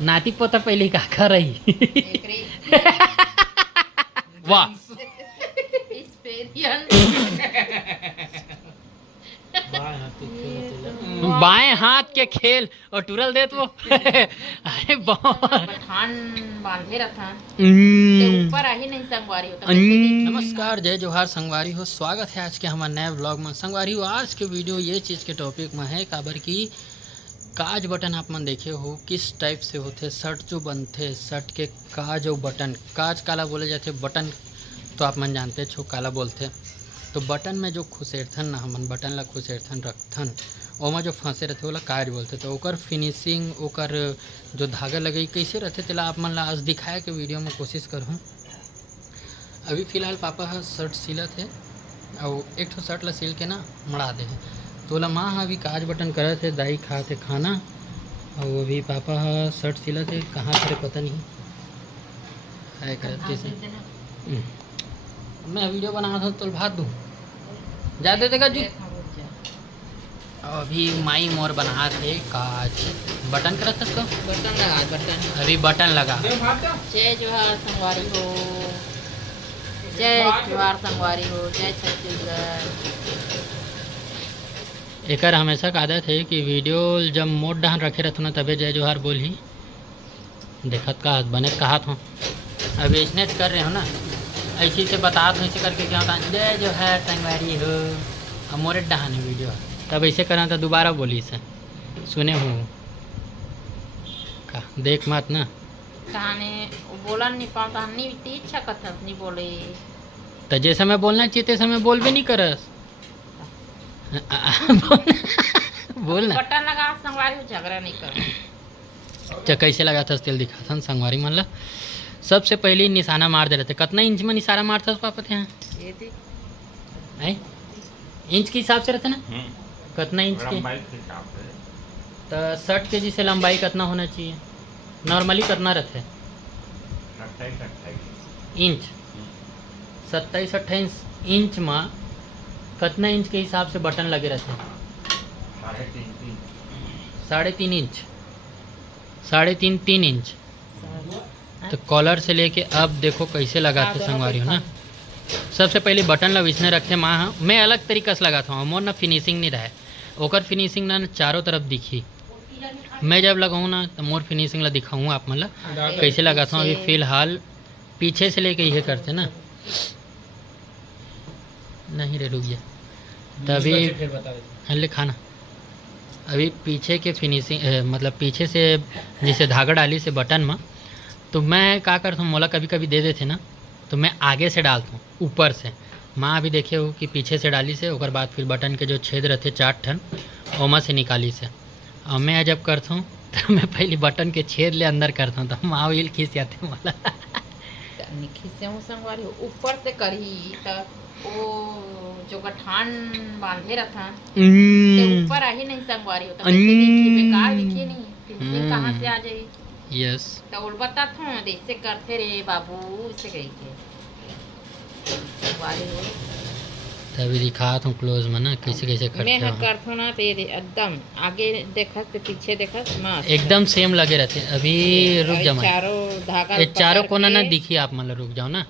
नाती पोता पहले का कर रही वाह बाएं हाथ के खेल और टुरल दे तो अरे पठान बांधे रखा ऊपर ही नहीं संगवारी होता। नमस्कार, जय जोहार संगवारी हो। स्वागत है आज के हमारे नए व्लॉग में। संगवारी हो, आज के वीडियो ये चीज़ के टॉपिक में है काबर की काज बटन आप मन देखे हो किस टाइप से होते। शर्ट जो बनते, शर्ट के काज और बटन, काज काला बोले जाते, बटन तो आप मन जानते छो काला बोलते। तो बटन में जो खुसेरथन ना हमन बटन ला खुसेरथन रखथन ओमा जो फंसे रहते ओला काज बोलते। तो ओकर फिनिशिंग, ओकर जो धागा लगई कैसे रहते तेला आप मन ला आज दिखाए के वीडियो में कोशिश करहूँ। अभी फ़िलहाल पापा हा शर्ट सिलत है और एक ठो शर्ट ला सिल के ना मड़ा दे है। तो ओला माँ हा अभी काज बटन करत है, दाई खाते खाना, और अभी पापा हा शर्ट सिलत है। कहाँ करे पता नहीं है करते से। मैं वीडियो बना रहा तो भात दूँ जा दे देगा जी। अभी माई मोर बना थे काज बटन करत तो बटन लगा, बटन अभी बटन लगा। जय जोहार संगवारी हो, जय जोहार संगवारी हो, जय छत्तीसगढ़। एकर हमेशा का आदत है कि वीडियो जब मोट डहान रखे रहते ना तबे जय जोहार बोल ही देखत का बने कहा था। अभी इसने कर रहे हो ना, ऐसे से बता दो, ऐसे करके क्या होता जय जोहार संगवारी हो। अब मोरे डहान है वीडियो, तब ऐसे करना था दोबारा बोली से सुने हो का देख मत ना कहानी बोला नहीं पाता, नहीं इच्छा कथा नहीं बोले तो जैसे मैं बोलना चाहिए तैसे मैं बोल भी नहीं करस बोलना बटन लगा संगवारी हो, झगड़ा नहीं कर। अच्छा कैसे लगा था तेल दिखा था संगवारी मान ला। सबसे पहले निशाना मार दे रहे थे। कितना इंच में निशाना मारता था पापा थे यहाँ? ये देख है इंच के हिसाब से रहते ना, कितना इंच के तो शर्ट के जैसे लंबाई कितना होना चाहिए नॉर्मली कितना रहते? 27-28 इंच। 27-28 इंच में कितना इंच के हिसाब से बटन लगे रहते हैं? 3.5 इंच, 3.5 इंच। तो कॉलर से लेके अब देखो कैसे लगाते संगवारी हो ना। सबसे पहले बटन ला इसने रखते माँ, मैं अलग तरीका से लगाता हूँ। मोर ना फिनिशिंग नहीं रहे, ओकर फिनिशिंग ना चारों तरफ दिखी। मैं जब लगाऊँ ना तो मोर फिनिशिंग ला दिखाऊँ आप मतलब कैसे लगाता हूँ। अभी फ़िलहाल पीछे से लेके ये करते ना, नहीं रे रुक गया तभी हल्ले खाना। अभी पीछे के फिनिशिंग मतलब पीछे से जैसे धागा डाली से बटन में, तो मैं क्या करता हूँ मोला कभी कभी दे देते ना तो मैं आगे से डालता हूँ ऊपर से। माँ अभी देखे हो कि पीछे से डाली से ओकर बाद फिर बटन के जो छेद रहते 4 ठन ओमा से निकाली से। और मैं जब करता हूँ तो मैं पहले बटन के छेद ले अंदर करता हूँ तो माँ वही खींच जाते मोला संगवारी हो ऊपर से करी तो वो जो गठान बांधे रखा ऊपर ही नहीं संगवारी होता, बेकार दिखी नहीं, फिनिशिंग कहाँ से आ जाएगी। यस तो उल बता था ऐसे करते रे बाबू, ऐसे कही के संगवारी हो। तभी दिखाता हूँ क्लोज में ना कैसे कैसे करते मैं हो। करता हूँ ना तो ये एकदम आगे देखत तो पीछे देखत मस्त एकदम सेम लगे रहते। अभी रुक जाओ, चारों धागा ये चारों कोना ना दिखी आप मतलब रुक जाओ ना,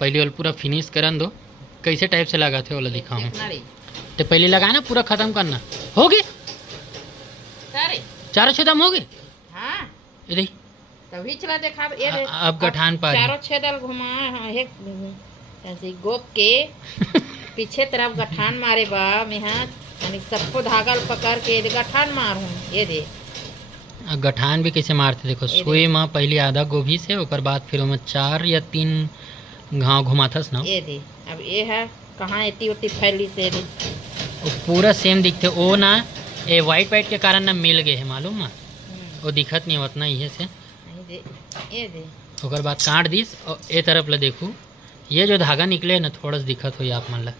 पहले वाला पूरा फिनिश करन दो कैसे टाइप से लगाते वाला दिखाऊँ। तो पहले लगाना पूरा खत्म करना हो गए, चारों छेदम हो गए। हाँ ये देख तभी चला देखा ये अब गठान पा चारों छेदल घुमा है ऐसे गोप के पीछे तरफ गठान मारे बा मैं यानी सबको धागा पकड़ के गठान मारूं। ये दे गठान भी कैसे मारते देखो, सुई में पहले आधा गोभी से ओकर बाद फिर उसमें 4 या 3 घाव घुमाथस ना। ये दे अब ये है कहाँ इतनी उतनी फैली से दे पूरा सेम दिखते वो ना, ये वाइट के कारण ना मिल गए है मालूम है, वो दिखत नहीं उतना ये से। ये दे ओकर बाद काट दीस और ए तरफ ला देखूँ ये जो धागा निकले है ना थोड़ा सा दिक्कत हुई आप मन ला,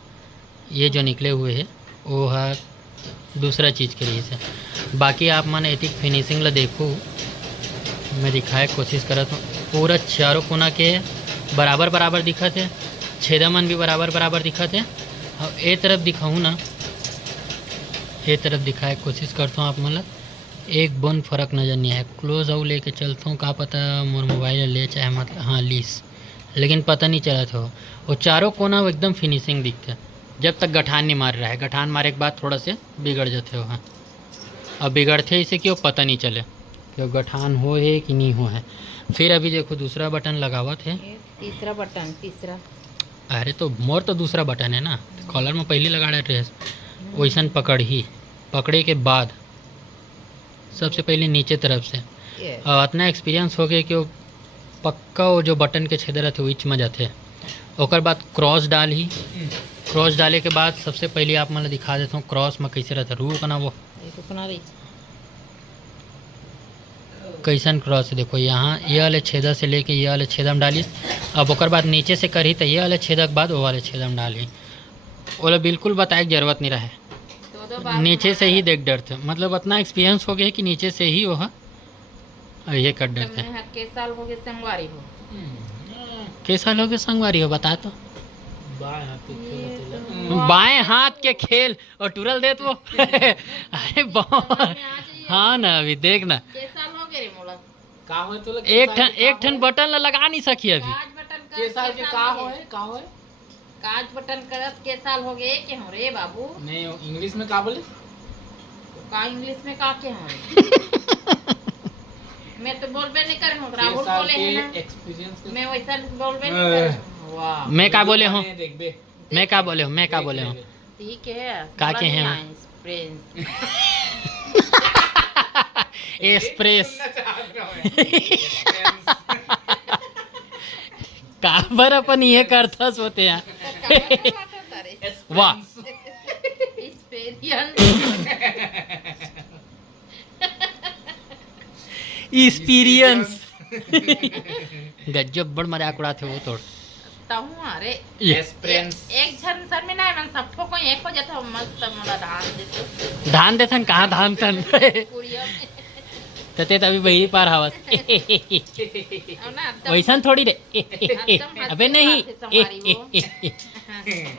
ये जो निकले हुए है वो है दूसरा चीज़ के लिए से। बाकी आप मन एतिक फिनिशिंग ला देखो, मैं दिखाए कोशिश करत हूँ। पूरा चारों कोना के बराबर बराबर दिखत है, छेदामन भी बराबर बराबर दिखत है। और ए तरफ दिखाऊँ ना, ए तरफ दिखाए कोशिश करता हूँ आप मन ला एक बन फर्क नज़र नहीं है। क्लोज आउ लेके चलता हूँ, का पता मोर मोबाइल ले चाहे मतलब हाँ लीस, लेकिन पता नहीं चला था वो चारों कोना वो एकदम फिनिशिंग दिखता है जब तक गठान नहीं मार रहा है। गठान मारे के बाद थोड़ा से बिगड़ जाते हो। हाँ अब बिगड़ते इसे क्यों पता नहीं चले कि गठान हो है कि नहीं हो है। फिर अभी देखो दूसरा बटन लगावत है, तीसरा बटन तीसरा। अरे तो मोर तो दूसरा बटन है ना, कॉलर में पहले लगा रहे ड्रेस वैसन पकड़े के बाद सबसे पहले नीचे तरफ से और इतना एक्सपीरियंस हो गया कि वो पक्का वो जो बटन के छेदर थे विच में जाते। ओकर बाद क्रॉस डाले के बाद सबसे पहले आप मतलब दिखा देता हूँ क्रॉस में कैसे रहता रू का ना वो कैसन क्रॉस है। देखो यहाँ ये वाले छेदा से लेके ये वाले छेदा में डाली, अब ओकर बाद नीचे से करी तो ये वाले छेदा के बाद वो वाले छेदा में डाली। बोले बिल्कुल बताए की जरूरत नहीं रहे, नीचे से ही देख डरते। मतलब इतना एक्सपीरियंस हो गया कि नीचे से ही वो ये कर डरते। के साल हो गए संगवारी हो, के साल हो गए संगवारी हो बता तो। बाएं हाथ के खेल और टूरल देत वो अरे हाँ ना अभी देख ना के साल हो गए रे मोला का होए तो एक ठन बटन लगा नहीं सकी अभी। काज बटन के साल के का होए काज बटन करत के साल हो गए के हो रे बाबू। नहीं इंग्लिश में का बोले का इंग्लिश में का के हो मैं तो बोलबे नहीं कर हूं, राहुल बोले है ना एक्सपीरियंस मैं वैसा बोलबे नहीं कर। वाह मैं का बोले हूँ, देखबे मैं का बोले हूँ ठीक है का के हैं एक्सप्रेस काबर अपन ये करथस होते हैं वाह एक्सपीरियंस गजब बड़ मजाक उड़ाते वो तोड़ अरे एक्सपीरियंस एक झन सर में ना मन सबको कोई एक हो जाता मस्त मोला धान देथन कहाँ धान तन तते तभी बहिरी पार हवस वैसन थोड़ी रे अबे नहीं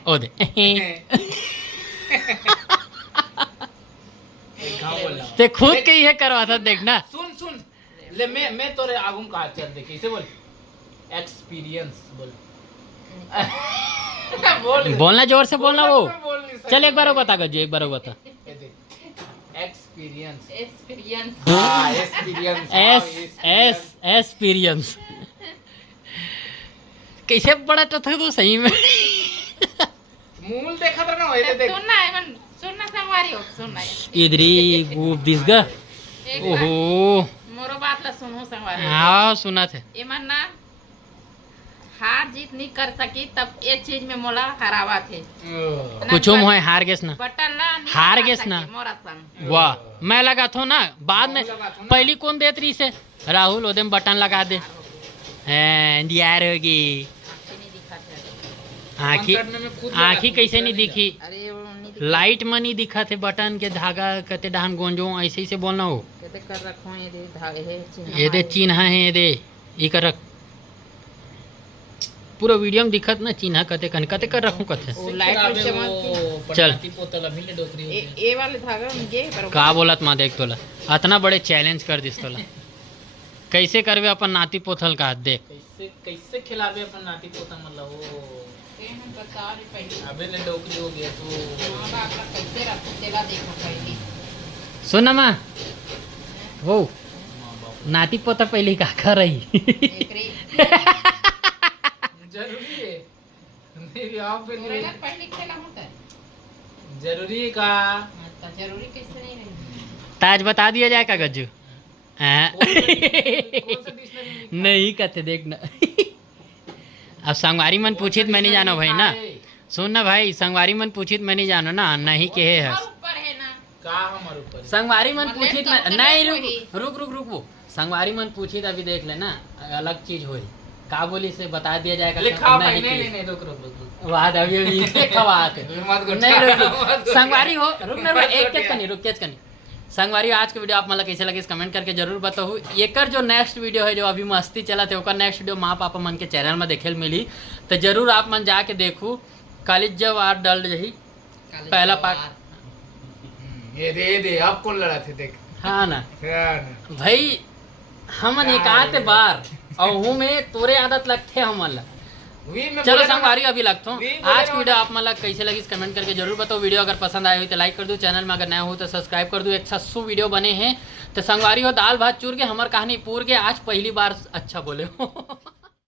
ओ दे ते खुद के ही करवा था देखना। सुन ले मैं तोरे आगुम का चल दे कैसे बोल एक्सपीरियंस बोल बोलना जोर से बोलना वो चल एक बार बता गज एक बार बता एक्सपीरियंस एक्सपीरियंस कैसे पढ़ा तो था तू सही में मूल देखा था ना वही देख सुनना संगवारी हो सुनना इधरी वो दिसगा ओहो मोरो बात ला सुनो संगवारी। हाँ सुना थे ये मानना हार जीत नहीं कर सकी तब ये चीज में मोला हरावा थे कुछ मोह हार गेस ना बटन ला हार गेस ना मोरा संग वाह मैं लगा था ना बाद में पहली कौन देत रही से राहुल ओदे में बटन लगा दे यार होगी आँखी कैसे नहीं दिखी लाइट में नहीं दिखा थे बटन के धागा कते डाहन गोंजो ऐसे ही से बोलना हो कते कर रखो ये दे धागे है ये दे चिन्ह है ये दे ई कर रख पूरा वीडियो में दिखत ना चिन्ह कते कर रखूं कते लाइट चमक चल पोतल अभी ले डोकरी ये वाले धागा ये बरोबर का बोलत मां देख तोला इतना बड़े चैलेंज कर दिस तोला कैसे करवे अपन नाती पोथल का देख कैसे खिलावे अपन नाती पोता मतलब वो हम बता रहे पहले अबे ले डोकरी हो गया तो हां बाप ला कैसे रख देला देखो पहले सुन मां वो नाती पोता पहले का कर रही जरूरी है मेरी आप पे पढ़ लिख खेला होता है जरूरी है का तो जरूरी कैसे नहीं रही ताज बता दिया जाए का गज्जू नहीं कहते देखना अब संगवारी मन पूछी तो मैं नहीं जानो भाई ना सुन ना भाई संगवारी मन पूछी तो मैं नहीं जानो ना नहीं के है ऊपर है ना का हमारे ऊपर संगवारी मन पूछी नहीं रुक वो संगवारी मन पूछी अभी देख लेना अलग चीज हो का बोली से बता दिया जाएगा लिखा भाई नहीं रुक वाद अभी लिखा बात नहीं संगवारी हो रुक ना एक केच कनी संगवारी आज के वीडियो आप मतलब कैसे लगे कमेंट करके जरूर बताओ। एकर जो नेक्स्ट वीडियो है जो अभी मस्ती चला थे ओकर नेक्स्ट वीडियो माँ पापा मन के चैनल में देखे मिली तो जरूर आप मन जाके देखू कॉलेज जब डल रही पहला पार्ट ये दे अब कौन लड़ा थे देख हाँ ना हाँ। भाई हमन एक आते बार और हूँ में तोरे आदत लगते हमन ला। वी में चलो बोले ना- संगवारी अभी लगता हूँ। वी बोले आज की ना- वीडियो आप मतलब कैसे लगी कमेंट करके जरूर बताओ। वीडियो अगर पसंद आई हो तो लाइक कर दो, चैनल में अगर नया हो तो सब्सक्राइब कर दो। 100 वीडियो बने हैं तो संगवारी हो दाल भात चूर के हमार कहानी पूर के आज पहली बार अच्छा बोले हो।